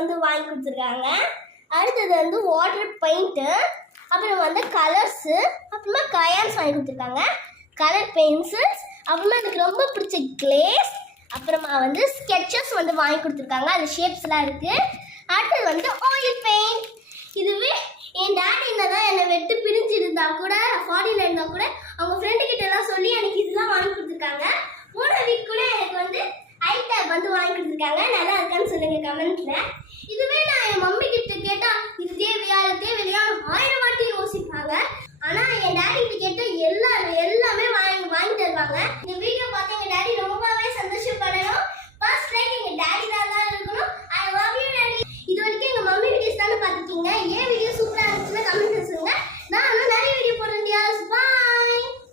வந்து வாங்கி கொடுத்துருக்காங்க. அடுத்தது வந்து வாட்டர் பெயிண்ட்டு, அப்புறம் வந்து கலர்ஸு, அப்புறமா crayons வாங்கி கொடுத்துருக்காங்க, கலர் பென்சில்ஸ், அப்புறமா எனக்கு ரொம்ப பிடிச்ச கிளேஸ், அப்புறமா வந்து ஸ்கெட்சஸ் வந்து வாங்கி கொடுத்துருக்காங்க. அது ஷேப்ஸ்லாம் இருக்குது. அடுத்தது வந்து ஆயில் பெயிண்ட். இதுவே என் டாடி என்னதான் என்னை வெட்டு பிரிஞ்சு இருந்தா கூட, ஃபாரின்ல இருந்தா கூட அவங்க ஃப்ரெண்டு கிட்ட எல்லாம் சொல்லி எனக்கு இதெல்லாம் வாங்கி கொடுத்துருக்காங்க. போன வீக் கூட எனக்கு வந்து ஐடேப் வந்து வாங்கி கொடுத்துருக்காங்க. நல்லா இருக்கான்னு சொல்லுங்க கமெண்ட்ல.